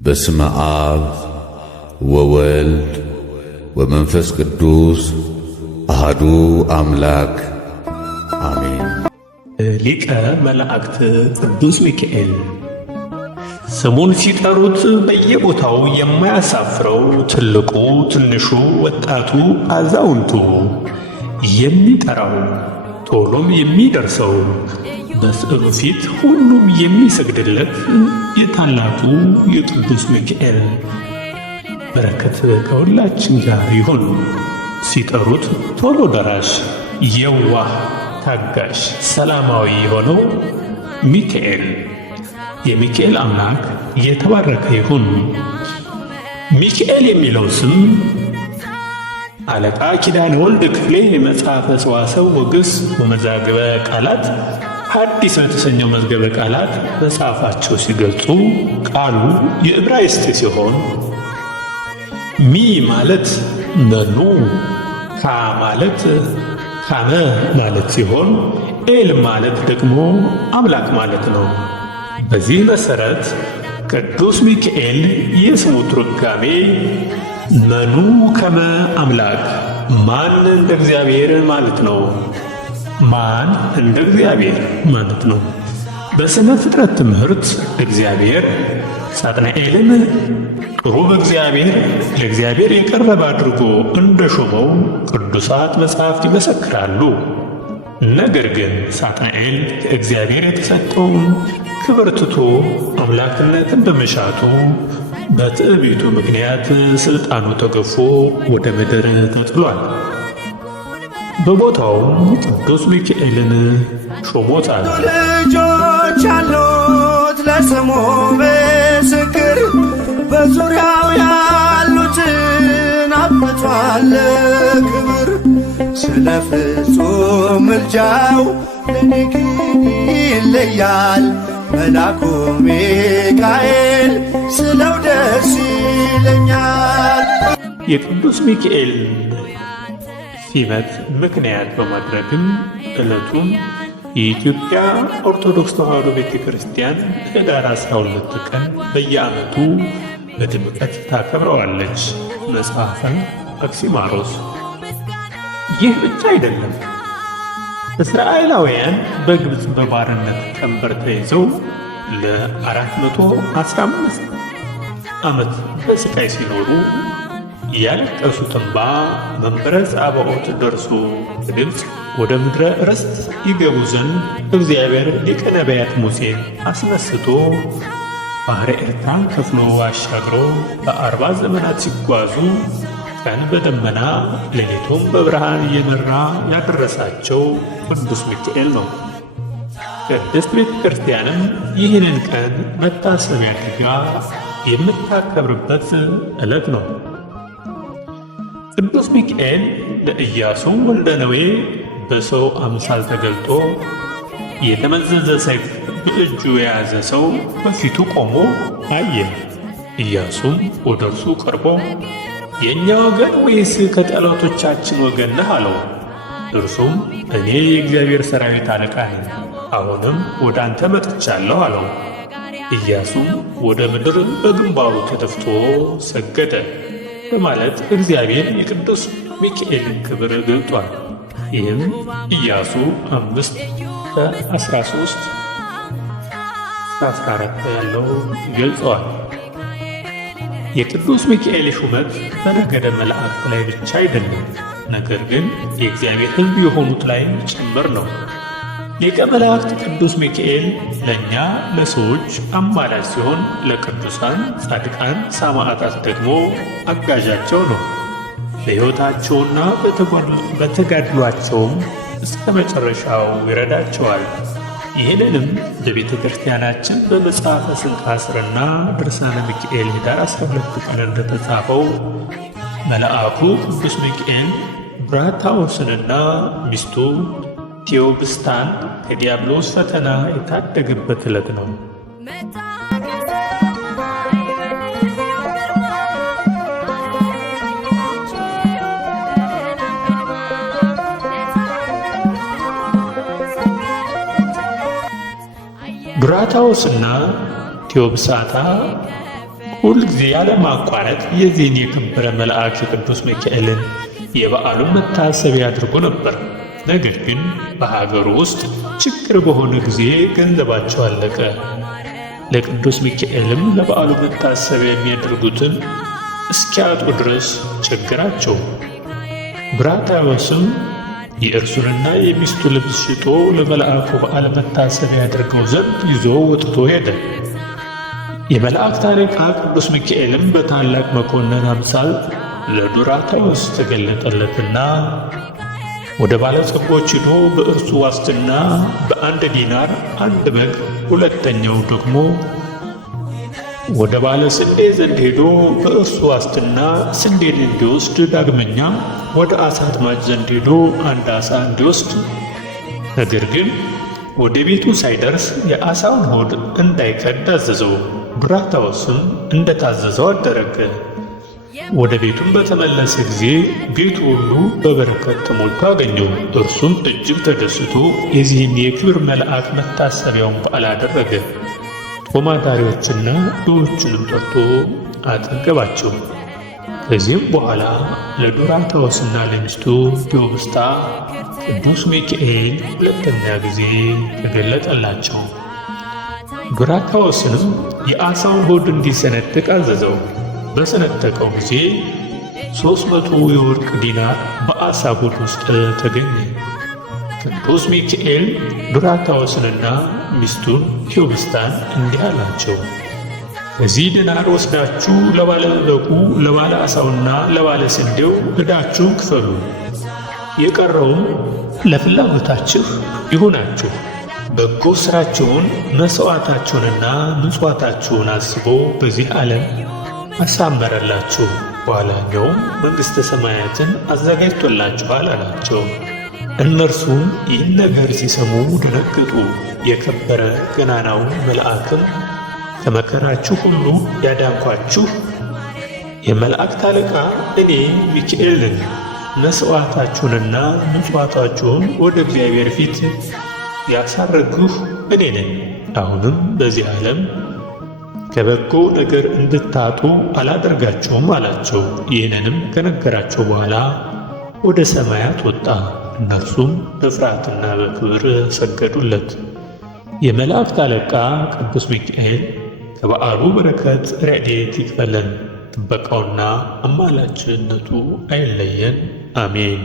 በስመ አብ ወወልድ ወመንፈስ ቅዱስ አሐዱ አምላክ አሜን። ሊቀ መላእክት ቅዱስ ሚካኤል ስሙን ሲጠሩት በየቦታው የማያሳፍረው ትልቁ፣ ትንሹ፣ ወጣቱ፣ አዛውንቱ የሚጠራው ቶሎም የሚደርሰው በስዕሉ ፊት ሁሉም የሚሰግድለት የታላቁ የቅዱስ ሚካኤል በረከት ከሁላችን ጋር ይሁን። ሲጠሩት ቶሎ ደራሽ፣ የዋህ፣ ታጋሽ፣ ሰላማዊ የሆነው ሚካኤል የሚካኤል አምላክ የተባረከ ይሁን። ሚካኤል የሚለው ስም አለቃ ኪዳነ ወልድ ክፍሌ መጽሐፈ ሰዋስው ወግስ ወመዛግበ ቃላት ሐዲስ በተሰኘው መዝገበ ቃላት መጽሐፋቸው ሲገልጹ ቃሉ የዕብራይስጥ ሲሆን ሚ ማለት መኑ፣ ካ ማለት ካመ ማለት ሲሆን ኤል ማለት ደግሞ አምላክ ማለት ነው። በዚህ መሠረት ቅዱስ ሚካኤል የስሙ ትርጓሜ መኑ ከመ አምላክ፣ ማን እንደ እግዚአብሔር ማለት ነው። ማን እንደ እግዚአብሔር ማለት ነው። በሥነ ፍጥረት ትምህርት እግዚአብሔር ሳጥናኤልን ቅሩብ እግዚአብሔር ለእግዚአብሔር የቀረበ አድርጎ እንደ ሾመው ቅዱሳት መጻሕፍት ይመሰክራሉ። ነገር ግን ሳጥናኤል ከእግዚአብሔር የተሰጠውን ክብር ትቶ አምላክነትን በመሻቱ በትዕቢቱ ምክንያት ሥልጣኑ ተገፎ ወደ ምድር ተጥሏል። በቦታውም ቅዱስ ሚካኤልን ሾሞታል። ልጆች አሉት ለስሙ ምስክር፣ በዙሪያው ያሉትን አብቷል ክብር። ስለ ፍጹም ምልጃው ለኔ ግን ይለያል፣ መልአኩ ሚካኤል ስለው ደስ ይለኛል። የቅዱስ ሚካኤል ሲመት ምክንያት በማድረግም ዕለቱን የኢትዮጵያ ኦርቶዶክስ ተዋሕዶ ቤተ ክርስቲያን ኅዳር 12 ቀን በየዓመቱ በድምቀት ታከብረዋለች። መጽሐፈ አክሲማሮስ። ይህ ብቻ አይደለም። እስራኤላውያን በግብፅ በባርነት ቀንበር ተይዘው ለ415 ዓመት በስቃይ ሲኖሩ ያለቀሱት እንባ መንበረ ጸባዖት ደርሶ ግብፅ ወደ ምድረ ርስት ይገቡ ዘንድ እግዚአብሔር ሊቀ ነቢያት ሙሴን አስነስቶ ባሕረ ኤርትራን ከፍሎ አሻግሮ ለ40 ዘመናት ሲጓዙ ቀን በደመና ሌሊቱም በብርሃን እየመራ ያደረሳቸው ቅዱስ ሚካኤል ነው። ቅድስት ቤተ ክርስቲያንም ይህንን ቀን መታሰቢያ አድርጋ የምታከብርበት ዕለት ነው። ቅዱስ ሚካኤል ለኢያሱ ወልደ ነዌ በሰው አምሳል ተገልጦ የተመዘዘ ሰይፍ በእጁ የያዘ ሰው በፊቱ ቆሞ አየ። ኢያሱም ወደ እርሱ ቀርቦ የእኛ ወገን ወይስ ከጠላቶቻችን ወገን ነህ አለው። እርሱም እኔ የእግዚአብሔር ሠራዊት አለቃ ነኝ፣ አሁንም ወደ አንተ መጥቻለሁ አለው። ኢያሱም ወደ ምድር በግንባሩ ተደፍቶ ሰገደ በማለት እግዚአብሔር የቅዱስ ሚካኤልን ክብር ገልጧል። ይህም ኢያሱ 5:13-14 ያለው ይገልጸዋል። የቅዱስ ሚካኤል ሹመት በነገደ መላእክት ላይ ብቻ አይደለም፣ ነገር ግን የእግዚአብሔር ሕዝብ የሆኑት ላይ ጭምር ነው። ሊቀ መላእክት ቅዱስ ሚካኤል ለእኛ ለሰዎች አማላጅ ሲሆን፣ ለቅዱሳን ጻድቃን ሰማዕታት ደግሞ አጋዣቸው ነው። በሕይወታቸውና በተጋድሏቸውም እስከ መጨረሻው ይረዳቸዋል። ይህንንም በቤተ ክርስቲያናችን በመጽሐፈ ስንክሳርና ድርሳነ ሚካኤል ኅዳር 12 ቀን እንደተጻፈው መልአኩ ቅዱስ ሚካኤል ብራታዎስንና ሚስቱ ቴዎብስታን ከዲያብሎስ ፈተና የታደገበት ዕለት ነው። ብራታዎስና ቴዎብሳታ ሁልጊዜ ያለማቋረጥ የዚህን የከበረ መልአክ የቅዱስ ሚካኤልን የበዓሉን መታሰቢያ አድርጎ ነበር። ነገር ግን በሀገሩ ውስጥ ችግር በሆነ ጊዜ ገንዘባቸው አለቀ። ለቅዱስ ሚካኤልም ለበዓሉ መታሰቢያ የሚያደርጉትን እስኪያጡ ድረስ ቸገራቸው። ብራታዮስም የእርሱንና የሚስቱ ልብስ ሽጦ ለመልአኩ በዓለ መታሰቢያ ያደርገው ዘንድ ይዞ ወጥቶ ሄደ። የመላእክት አለቃ ቅዱስ ሚካኤልም በታላቅ መኮንን አምሳል ለዱራታዮስ ተገለጠለትና ወደ ባለጸጎች ሄዶ በእርሱ ዋስትና በ1 ዲናር 1 በግ፣ ሁለተኛው ደግሞ ወደ ባለ ስንዴ ዘንድ ሄዶ በእርሱ ዋስትና ስንዴን እንዲወስድ፣ ዳግመኛም ወደ ዓሣ አጥማጅ ዘንድ ሄዶ 1 ዓሣ እንዲወስድ፣ ነገር ግን ወደ ቤቱ ሳይደርስ የዓሣውን ሆድ እንዳይከድ አዘዘው። ብራታዎስም እንደታዘዘው አደረገ። ወደ ቤቱም በተመለሰ ጊዜ ቤቱ ሁሉ በበረከት ተሞልቶ አገኘው። እርሱም እጅግ ተደስቶ የዚህን የክብር መልአክ መታሰቢያውን በዓል አደረገ። ጦማዳሪዎችና ድሆችንም ጠርቶ አጠገባቸው። ከዚህም በኋላ ለዱራታዎስና ለሚስቱ ቴዎብስታ ቅዱስ ሚካኤል ሁለተኛ ጊዜ ተገለጠላቸው። ዱራታዎስንም የዓሣውን ሆድ እንዲሰነጥቅ አዘዘው። በሰነጠቀው ጊዜ 300 የወርቅ ዲናር በዓሣ ሆድ ውስጥ ተገኘ። ቅዱስ ሚካኤል ዱራታዎስንና ሚስቱን ቴዎብስታን እንዲህ አላቸው፣ ከዚህ ዲናር ወስዳችሁ ለባለ በጉ፣ ለባለ ዓሣውና ለባለ ስንዴው ዕዳችሁን ክፈሉ። የቀረውም ለፍላጎታችሁ ይሁናችሁ። በጎ ሥራችሁን መሥዋዕታችሁንና ምጽዋታችሁን አስቦ በዚህ ዓለም አሳመረላችሁ፣ በኋላኛውም መንግሥተ ሰማያትን አዘጋጅቶላችኋል አላቸው። እነርሱም ይህን ነገር ሲሰሙ ደነገጡ። የከበረ ገናናውን መልአክም ከመከራችሁ ሁሉ ያዳንኳችሁ የመላእክት አለቃ እኔ ሚካኤል ነኝ። መሥዋዕታችሁንና ምጽዋታችሁን ወደ እግዚአብሔር ፊት ያሳረግሁ እኔ ነኝ። አሁንም በዚህ ዓለም ከበጎ ነገር እንድታጡ አላደርጋችሁም አላቸው። ይህንንም ከነገራቸው በኋላ ወደ ሰማያት ወጣ። እነርሱም በፍርሃትና በክብር ሰገዱለት። የመላእክት አለቃ ቅዱስ ሚካኤል ከበዓሉ በረከት ረድኤት ይክፈለን። ጥበቃውና አማላጅነቱ አይለየን። አሜን።